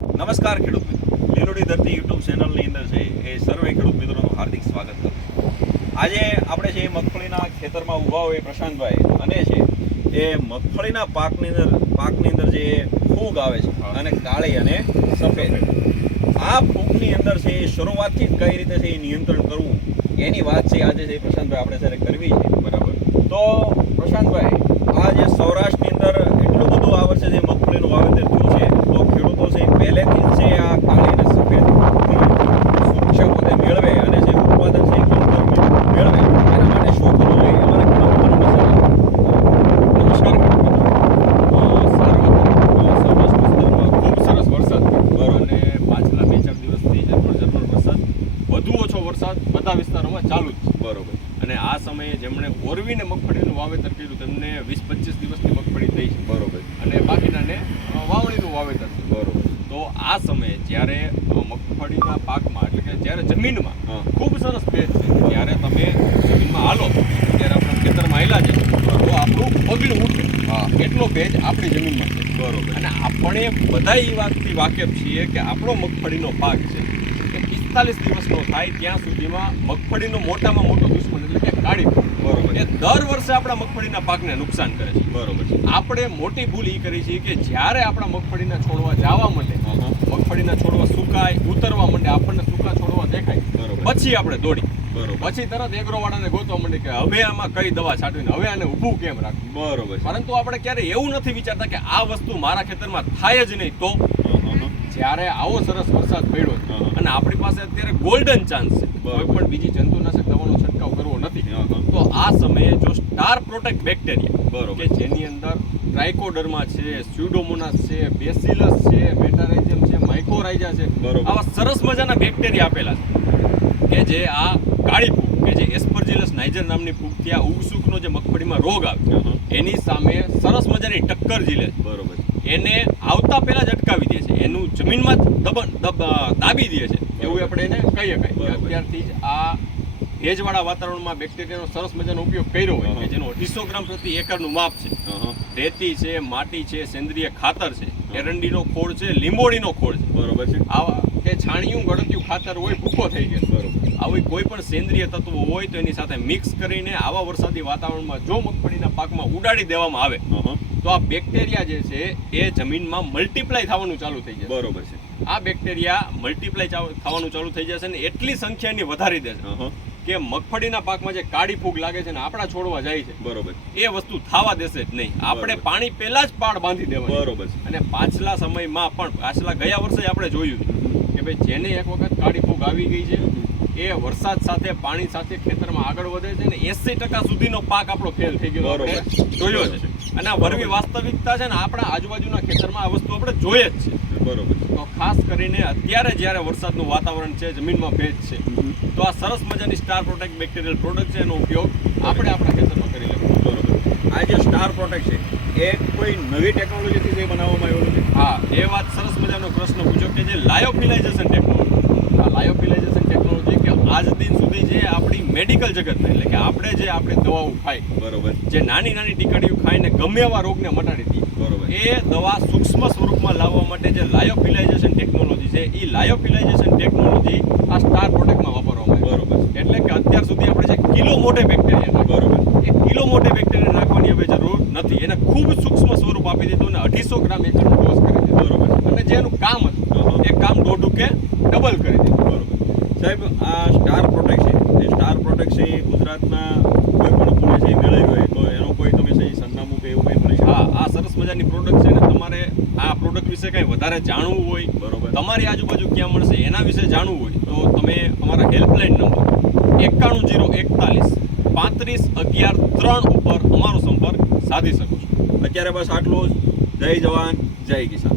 નમસ્કાર ખેડૂત મિત્રો. લીલોડી ધરતી યુટ્યુબ ચેનલની અંદર છે એ સર્વે ખેડૂત મિત્રોનું હાર્દિક સ્વાગત કરું આજે આપણે છે મગફળીના ખેતરમાં ઊભા હોય પ્રશાંતભાઈ અને છે એ મગફળીના પાકની અંદર પાકની અંદર જે ફૂગ આવે છે અને કાળી અને સફેદ. આ ફૂગની અંદર છે એ શરૂઆતથી જ કઈ રીતે છે એ નિયંત્રણ કરવું એની વાત છે આજે છે પ્રશાંતભાઈ આપણે જ્યારે કરવી છે. બરાબર. તો પ્રશાંતભાઈ આ જે સૌરાષ્ટ્રની અંદર એટલું બધું આ વર્ષે જે મગફળીનું વાવેતર થયું છે તો ખેડૂતો છે એ પહેલેથી જ છે આ કાળી અને સફેદ સુરક્ષા પોતે મેળવે અને જે ઉત્પાદન છે મેળવે. એના માટે શું કરવું જોઈએ? અમારે ખેડૂતોને નમસ્કાર. ખૂબ સરસ વરસાદ. બરોબર. અને પાછલા બે ચાર દિવસથી ઝરમર ઝરમર વરસાદ. વધુ ઓછો વરસાદ બધા વિસ્તારોમાં ચાલુ જ. છે બરોબર. અને આ સમયે જેમણે ઓરવીને મગફળીનું વાવેતર કર્યું, તેમને વીસ પચીસ દિવસની મગફળી થઈ છે. બરોબર. અને બાકીનાને વાવણીનું વાવેતર આ સમયે જ્યારે મગફળીના પાકમાં એટલે કે જ્યારે જમીનમાં ખૂબ સરસ ભેજ છે ત્યારે તમે જમીનમાં હાલો ત્યારે આપણા ખેતરમાં આવેલા છે તો આપણું પગલું ઉઠે. એટલો ભેજ આપણી જમીનમાં છે. બરોબર. અને આપણે બધા એ વાતથી વાકેફ છીએ કે આપણો મગફળીનો પાક છે. પિસ્તાલીસ દિવસનો થાય ત્યાં સુધીમાં મગફળીનો મોટામાં મોટો દુશ્મન એટલે કે કાળી બરોબર. એ દર વર્ષે આપણા મગફળીના પાકને નુકસાન કરે છે. બરોબર. છે આપણે મોટી ભૂલ એ કરી છે કે જ્યારે આપણા મગફળીના છોડવા જવા હા. મગફળીના છોડવા સુકાય ઉતરવા માંડે આપણને સૂકા છોડવા દેખાય બરોબર. પછી આપણે દોડી. બરોબર. પછી તરત એગ્રોવાળાને ગોતવા માંડે કે હવે આમાં કઈ દવા છાંટવીને હવે આને ઊભું કેમ રાખવું? બરોબર પરંતુ આપણે ક્યારે એવું નથી વિચારતા કે આ વસ્તુ મારા ખેતરમાં થાય જ નહીં તો. જ્યારે આવો સરસ વરસાદ પડ્યો અને આપણી પાસે અત્યારે ગોલ્ડન ચાન્સ છે કોઈ પણ બીજી જંતુનાશક દવાનો છંટકાવ કરવો નથી. તો આ સમયે જો સ્ટાર પ્રોટેક્ટ બેક્ટેરિયા બરોબર. કે જેની અંદર ટ્રાઇકોડર્મા છે સ્યુડોમોનાસ છે બેસિલસ છે મેટારાઇઝમ છે માઇકોરાઇઝા છે બરોબર. આવા સરસ મજાના બેક્ટેરિયા આપેલા છે કે જે આ કાળી ફૂગ કે જે એસ્પરજિલસ નાઇજર નામની ફૂગથી આ ઉગસુકનો જે મગફળીમાં રોગ આવે. એની સામે સરસ મજાની ટક્કર ઝીલે બરોબર એને આવતા પહેલા જ અટકાવી દે છે. એનું જમીનમાં દબન દાબી દે છે. એવું આપણે એને કહી શકાય અત્યારથી જ આ ભેજવાળા વાતાવરણમાં બેક્ટેરિયાનો સરસ મજાનો ઉપયોગ કર્યો હોય કે જેનો અઢીસો ગ્રામ પ્રતિ એકરનું માપ છે. રેતી છે માટી છે સેન્દ્રિય ખાતર છે. એરંડીનો ખોળ છે લીંબોળીનો ખોળ છે. બરોબર છે. આવા કે છાણિયું ગળતિયું ખાતર હોય ભૂકો થઈ ગયો બરોબર આવી કોઈ પણ સેન્દ્રિય તત્વો હોય તો એની સાથે મિક્સ કરીને આવા વરસાદી વાતાવરણમાં જો મગફળીના પાકમાં ઉડાડી દેવામાં આવે. તો આ બેક્ટેરિયા જે છે એ જમીનમાં મલ્ટીપ્લાય થવાનું ચાલુ થઈ જશે. બરોબર છે. આ બેક્ટેરિયા મલ્ટીપ્લાય થવાનું ચાલુ થઈ જશે ને એટલી સંખ્યા એની વધારી દેશે. કે મગફળીના પાકમાં જે કાળી ફૂગ લાગે છે ને આપણા છોડવા જાય છે બરોબર. એ વસ્તુ થવા દેશે જ નહીં. આપણે પાણી પહેલા જ પાડ બાંધી દેવા બરોબર છે. અને પાછલા સમયમાં પણ પાછલા ગયા વર્ષે આપણે જોયું. કે ભાઈ જેને એક વખત કાળી ફૂગ આવી ગઈ છે એ વરસાદ સાથે પાણી સાથે ખેતરમાં આગળ વધે છે ને એસી ટકા સુધીનો પાક આપણો ફેલ થઈ ગયો જોયો છે. અને આ વરવી વાસ્તવિકતા છે ને આપણા આજુબાજુના ખેતરમાં આ વસ્તુ આપણે જોઈએ જ છે. બરોબર. તો ખાસ કરીને અત્યારે જ્યારે વરસાદનું વાતાવરણ છે જમીનમાં ભેજ છે તો આ સરસ મજાની સ્ટાર પ્રોટેક્ટ બેક્ટેરિયલ પ્રોડક્ટ છે એનો ઉપયોગ આપણે આપણા ખેતરમાં કરી લેવો. બરોબર. આ જે સ્ટાર પ્રોટેક્ટ છે એ કોઈ નવી ટેકનોલોજીથી જે બનાવવામાં આવેલું છે? હા એ વાત સરસ મજાનો પ્રશ્ન પૂછ્યો કે જે લાયોફિલાઇઝેશન ટેકનોલોજી આ લાયોફિલાઇઝેશન ટેકનોલોજી કે આજ દિન સુધી જે આપણી મેડિકલ જગતને એટલે કે આપણે જે આપણે દવાઓ ખાય બરોબર. જે નાની નાની ટીકડીઓ ખાઈને ગમે એવા રોગને મટાડી દીધી બરોબર. એ દવા સૂક્ષ્મ સ્વરૂપમાં લાવવા માટે જે લાયોફિલાઇઝેશન ટેકનોલોજી છે એ લાયોફિલાઇઝેશન ટેકનોલોજી આ સ્ટાર પ્રોડક્ટમાં વાપરવામાં આવે બરોબર છે. એટલે કે અત્યાર સુધી આપણે જે કિલો મોટે બેક્ટેરિયા બરોબર એ કિલો મોટે બેક્ટેરિયા નાખવાની હવે જરૂર નથી એને ખૂબ સૂક્ષ્મ સ્વરૂપ આપી અઢીસો ગ્રામ એકરનું ડોઝ કરી દીધું. બરોબર. અને જે એનું કામ હતું એ કામ દોઢું કે ડબલ કરી દીધું. બરોબર. સાહેબ આ સ્ટાર પ્રોટેક્સી છે. સ્ટાર પ્રોટેક્સી ગુજરાતના કોઈ પણ છે મેળવી હોય તો એનો કોઈ તમે સહી સરનામું કે એવું કંઈ શકે? હા આ સરસ મજાની પ્રોડક્ટ છે ને તમારે આ પ્રોડક્ટ વિશે કંઈ વધારે જાણવું હોય બરોબર. તમારી આજુબાજુ ક્યાં મળશે એના વિશે જાણવું હોય તો તમે અમારા હેલ્પલાઇન નંબર એકાણું જીરો એકતાલીસ પાંત્રીસ અગિયાર ત્રણ ઉપર અમારો સંપર્ક સાધી શકો છો. અત્યારે બસ આટલું જ. જય જવાન જય કિસાન.